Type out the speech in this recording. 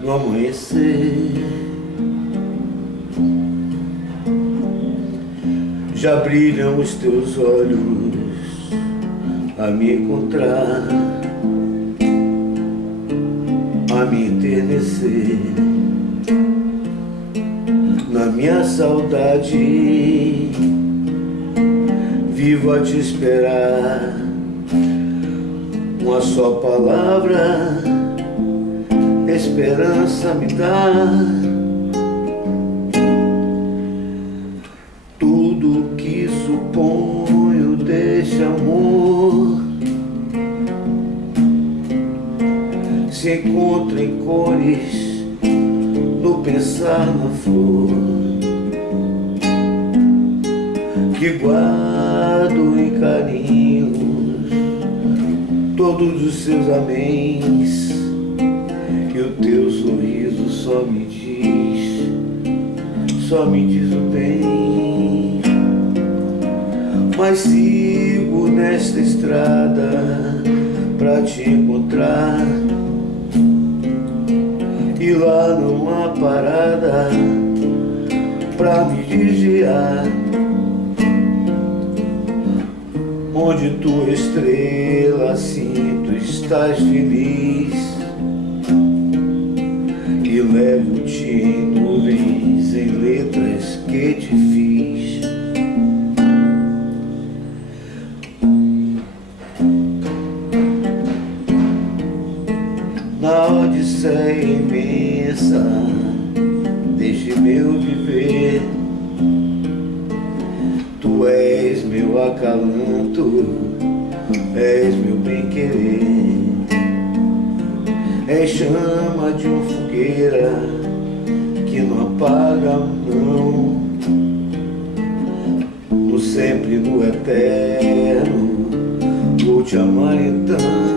No amanhecer já brilham os teus olhos a me encontrar, a me enternecer na minha saudade. Vivo a te esperar, uma só palavra, esperança me dá. Tudo que suponho deste amor se encontra em cores no pensar na flor que guardo em carinhos todos os seus améns, que o teu sorriso só me diz o bem. Mas sigo nesta estrada pra te encontrar, e lá não há parada pra me desviar. Onde tua estrela assim tu estás feliz, e levo-te em nuvens, em letras que te fiz. Na odisseia imensa deste meu viver, tu és meu acalanto, és meu bem-querer, és chama de uma fogueira que não apaga não, no sempre, no eterno, vou te amar então.